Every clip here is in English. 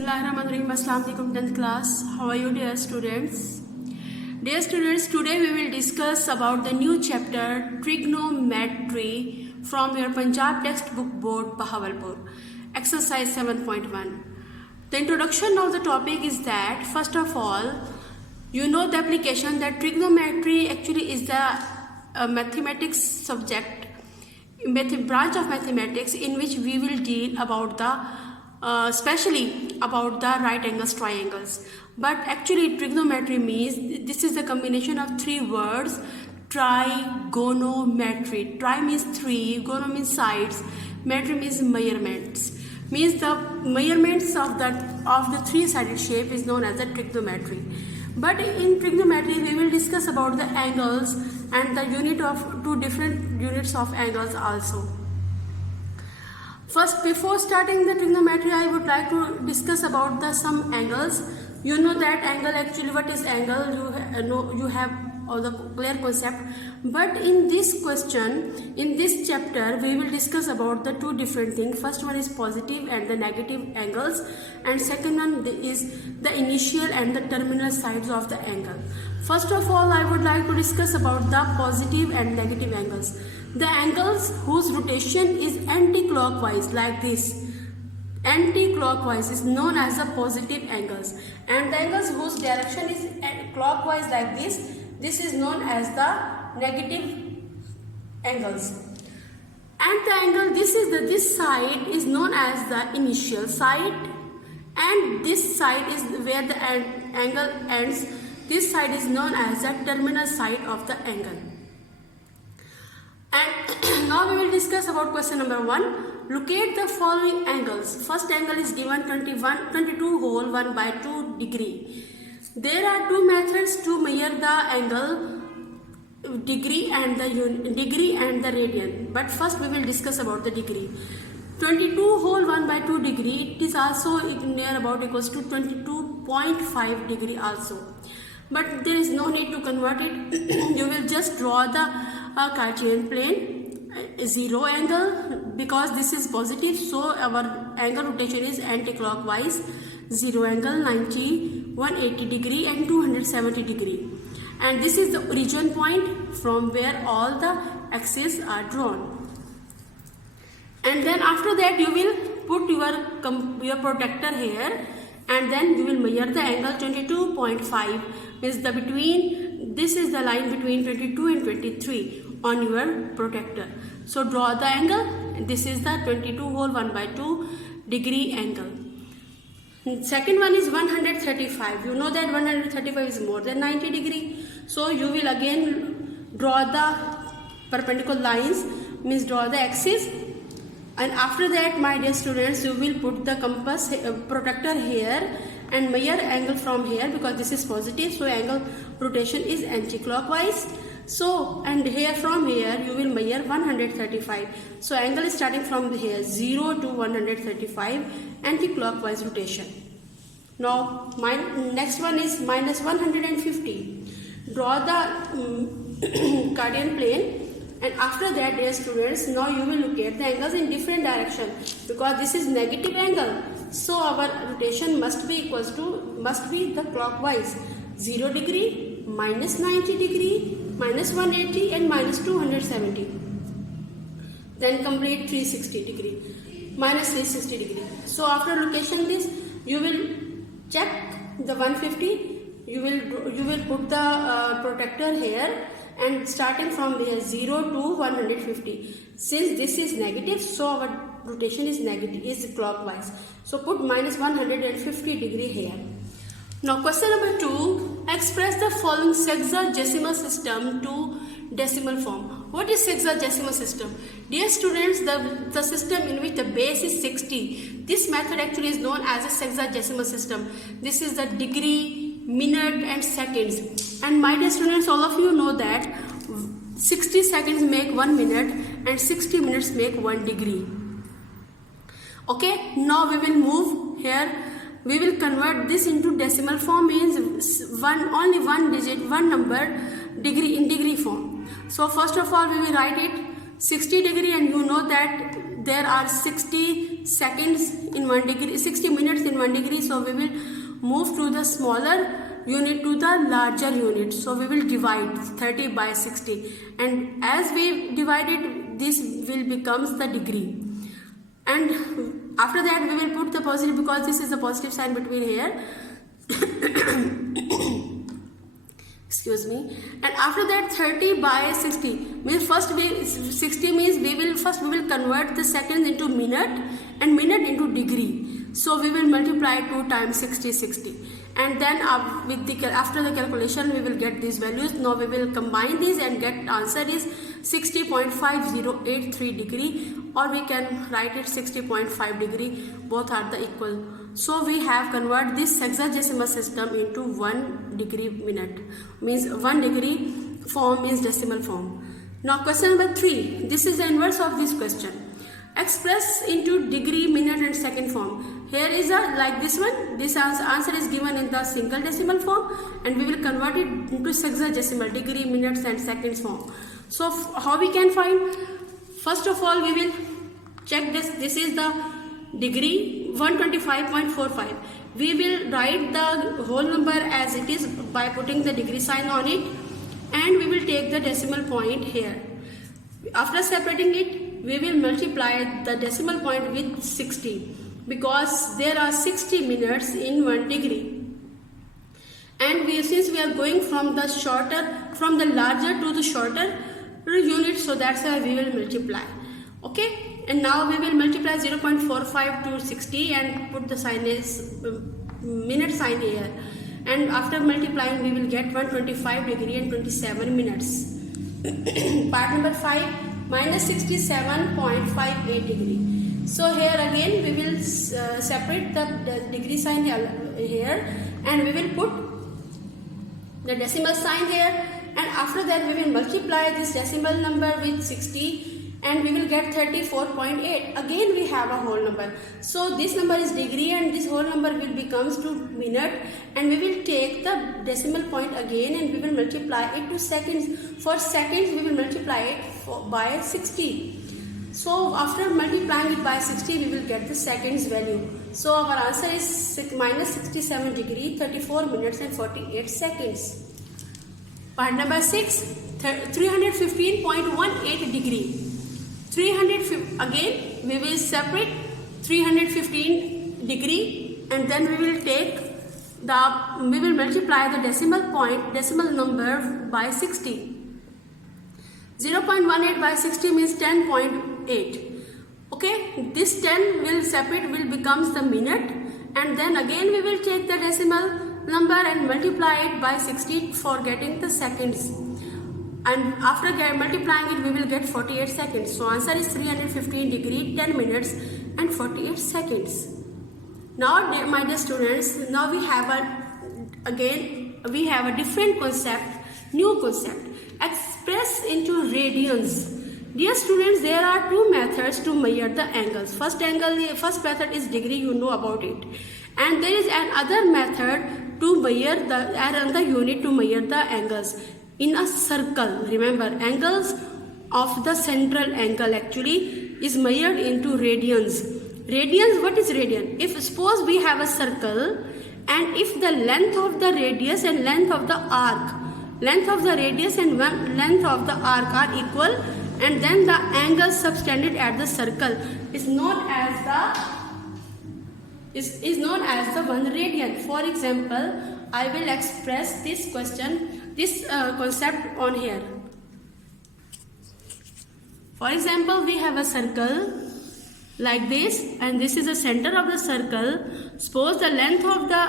Bismillahirrahmanirrahim. Assalamu alaikum 10th class. How are you dear students? Dear students, today we will discuss about the new chapter trigonometry from your Punjab textbook board Bahawalpur. Exercise 7.1. The introduction of the topic is that first of all, you know the application that trigonometry actually is the mathematics subject, branch of mathematics in which we will deal about the especially about the right angles triangles. But actually trigonometry means this is the combination of three words: trigonometry. Tri means three, gono means sides, metry means measurements. Means the measurements of the three-sided shape is known as the trigonometry. But in trigonometry we will discuss about the angles and the unit of two different units of angles also. First, before starting the trigonometry, I would like to discuss about some angles. You know that angle, actually what is angle, you have all the clear concept. But in this question, in this chapter, we will discuss about the two different things. First one is positive and the negative angles, and second one is the initial and the terminal sides of the angle. First of all, I would like to discuss about the positive and negative angles. The angles whose rotation is anti-clockwise like this, anti-clockwise, is known as the positive angles, and the angles whose direction is clockwise like this is known as the negative angles. And the angle, this side is known as the initial side, and this side is where the angle ends. This side is known as the terminal side of the angle. And now we will discuss about question number 1. Locate the following angles. First angle is given 22 whole 1 by 2 degree. There are two methods to measure the angle, degree and the radian. But first we will discuss about the degree. 22 whole 1 by 2 degree, it is also near about equals to 22.5 degree also. But there is no need to convert it. You will just draw the Cartesian plane, zero angle, because this is positive, so our angle rotation is anti-clockwise. Zero angle 90, 180 degree and 270 degree. And this is the origin point from where all the axes are drawn. And then after that you will put your protector here, and then you will measure the angle 22.5, means this is the line between 22 and 23 on your protector. So draw the angle. This is the 22 whole 1 by 2 degree angle. Second one is 135. You know that 135 is more than 90 degree. So you will again draw the perpendicular lines, means draw the axis. And after that, my dear students, you will put the compass protector here and measure angle from here, because this is positive, so angle rotation is anti-clockwise. So, and here from here you will measure 135. So angle is starting from here 0 to 135, anti-clockwise rotation. Now next one is minus 150. Draw the Cartesian plane. And after that, dear students, now you will look at the angles in different direction, because this is negative angle. So our rotation must be the clockwise. 0 degree, minus 90 degree, minus 180 and minus 270. Then complete 360 degree, minus 360 degree. So after location this, you will check the 150. You will put the protector here, and starting from here 0 to 150. Since this is negative, so our rotation is clockwise. So put minus 150 degree here. Now question number 2. Express the following sexagesimal system to decimal form. What is sexagesimal system? Dear students, the system in which the base is 60. This method actually is known as a sexagesimal system. This is the degree, minute and seconds. And my dear students, all of you know that 60 seconds make 1 minute and 60 minutes make 1 degree. Okay, now we will move here. We will convert this into decimal form, means only one digit, one number, degree in degree form. So first of all we will write it 60 degree, and you know that there are 60 seconds in 1 degree, 60 minutes in 1 degree. So we will move to the smaller unit to the larger unit. So we will divide 30 by 60, and as we divided, this will becomes the degree. And after that we will put the positive, because this is the positive sign between here. Excuse me. And after that 30 by 60 means 60 means we will convert the seconds into minute and minute into degree. So we will multiply 2 times 60, and then after the calculation we will get these values. Now we will combine these and get answer is 60.5083 degree, or we can write it 60.5 degree. Both are the equal. So we have converted this hexadecimal system into 1 degree minute, means 1 degree form is decimal form. Now question number 3. This is the inverse of this question. Express into degree, minute and second form. Here is a like this one. This answer is given in the single decimal form, and we will convert it into hexadecimal, degree, minutes and seconds form. So how we can find? First of all, we will check this. This is the degree 125.45. We will write the whole number as it is by putting the degree sign on it, and we will take the decimal point here. After separating it, we will multiply the decimal point with 60, because there are 60 minutes in 1 degree. And since we are going from the larger to the shorter unit, so that's why we will multiply. Okay. And now we will multiply 0.45 to 60 and put the sign is minute sign here. And after multiplying, we will get 125 degree and 27 minutes. Part number 5, minus 67.58 degree. So here again we will separate the degree sign here, and we will put the decimal sign here, and after that we will multiply this decimal number with 60, and we will get 34.8. Again we have a whole number. So this number is degree, and this whole number will becomes to minute, and we will take the decimal point again and we will multiply it to seconds. For seconds we will multiply it by 60. So after multiplying it by 60, we will get the seconds value. So our answer is minus 67 degree, 34 minutes and 48 seconds. Part number 6, 315.18 degree. Again we will separate 315 degree, and then we will multiply the decimal number by 60. 0.18 by 60 means 10.8. Okay, this 10 will becomes the minute, and then again we will take the decimal number and multiply it by 60 for getting the seconds. And after multiplying it, we will get 48 seconds. So answer is 315 degree, 10 minutes and 48 seconds. Now my dear students, now we have a different concept, new concept. Express into radians. Dear students, there are two methods to measure the angles. First method is degree, you know about it. And there is another method to measure another unit to measure the angles. In a circle, remember, angles of the central angle actually is measured into radians. Radians, what is radian? If suppose we have a circle, and if the length of the radius and length of the arc, length of the radius and length of the arc are equal, and then the angle subtended at the circle is known as the 1 radian. For example, I will express this concept on here. For example, we have a circle like this, and this is the center of the circle. Suppose the length of the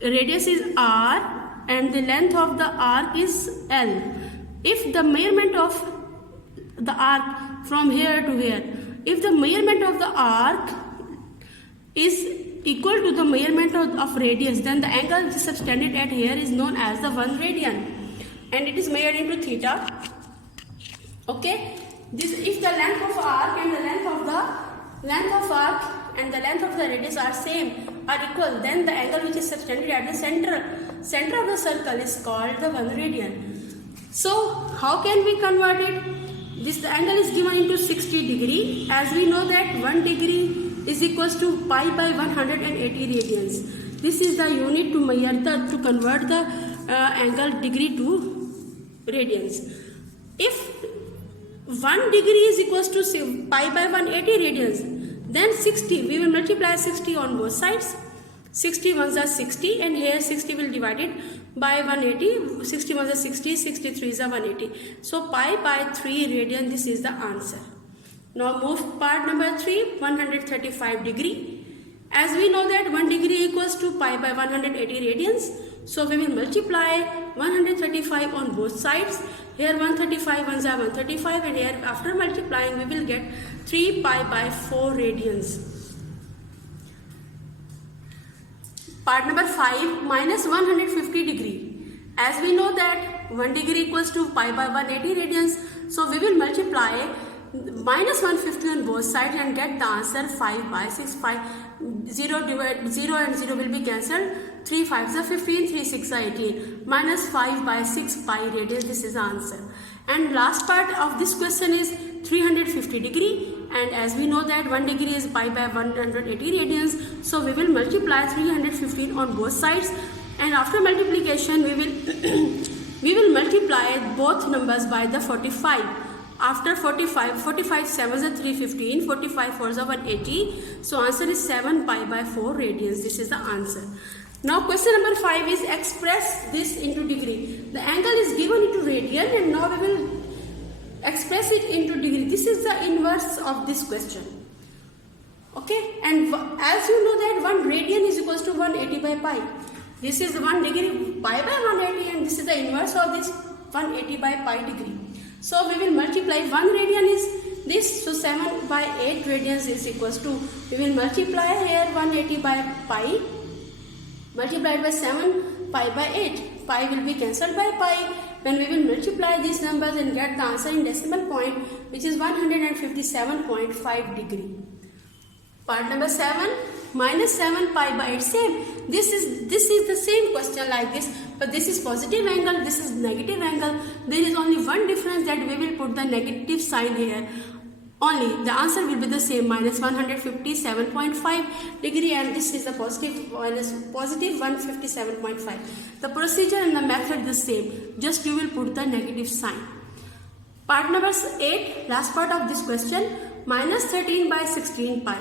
radius is r and the length of the arc is l. If the measurement of the arc from here to here, if the measurement of the arc is equal to the measurement of radius, then the angle which is subtended at here is known as the 1 radian, and it is measured into theta. Okay, if the length of arc and the length of the radius are equal, then the angle which is subtended at the center of the circle is called the 1 radian. So how can we convert it? The angle is given into 60 degree. As we know that 1 degree is equals to pi by 180 radians. This is the unit to convert the angle degree to radians. If 1 degree is equals to pi by 180 radians, then 60, we will multiply 60 on both sides. 60 ones are 60, and here 60 will divide it by 180. 60 ones are 60, 63 is a 180. So pi by 3 radian, this is the answer. Now move part number 3, 135 degree. As we know that 1 degree equals to pi by 180 radians. So we will multiply 135 on both sides. Here 135 ones are 135, and here after multiplying we will get 3 pi by 4 radians. Part number 5, minus 150 degree. As we know that 1 degree equals to pi by 180 radians. So we will multiply minus 150 on both sides and get the answer 5 by 6. 0 and 0 will be cancelled. 3 5s are 15, 3 6 are 18. Minus 5 by 6 pi radians, this is the answer. And last part of this question is 350 degree. And as we know that 1 degree is pi by 180 radians. So we will multiply 315 on both sides. And after multiplication we will multiply both numbers by the 45. After 45 7s are 315, 45 4s are 180. So answer is 7 pi by 4 radians. This is the answer. Now question number 5 is express this into degree. The angle is given into radian, and now we will express it into degree. This is the inverse of this question. Okay, and as you know that 1 radian is equals to 180 by pi. This is 1 degree pi by 180, and this is the inverse of this 180 by pi degree. So we will multiply 1 radian is this, so 7 by 8 radians is equals to, we will multiply here 180 by pi multiplied by 7 pi by 8. Pi will be cancelled by pi. When we will multiply these numbers and get the answer in decimal point, which is 157.5 degree. Part number 7, minus 7 pi by 8. Same. This is the same question like this, but this is positive angle, this is negative angle. There is only one difference, that we will put the negative sign here. Only the answer will be the same, minus 157.5 degree, and this is the positive 157.5. The procedure and the method the same, just you will put the negative sign. Part number 8, last part of this question, minus 13 by 16 pi.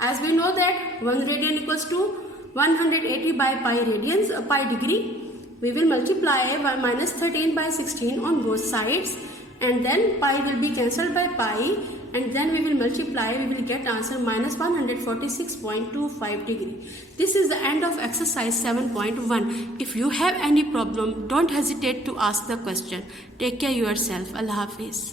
As we know that 1 radian equals to 180 by pi radians, pi degree, we will multiply by minus 13 by 16 on both sides, and then pi will be cancelled by pi, and then we will multiply, we will get answer minus 146.25 degree. This is the end of exercise 7.1. If you have any problem, don't hesitate to ask the question. Take care yourself. Allah Hafiz.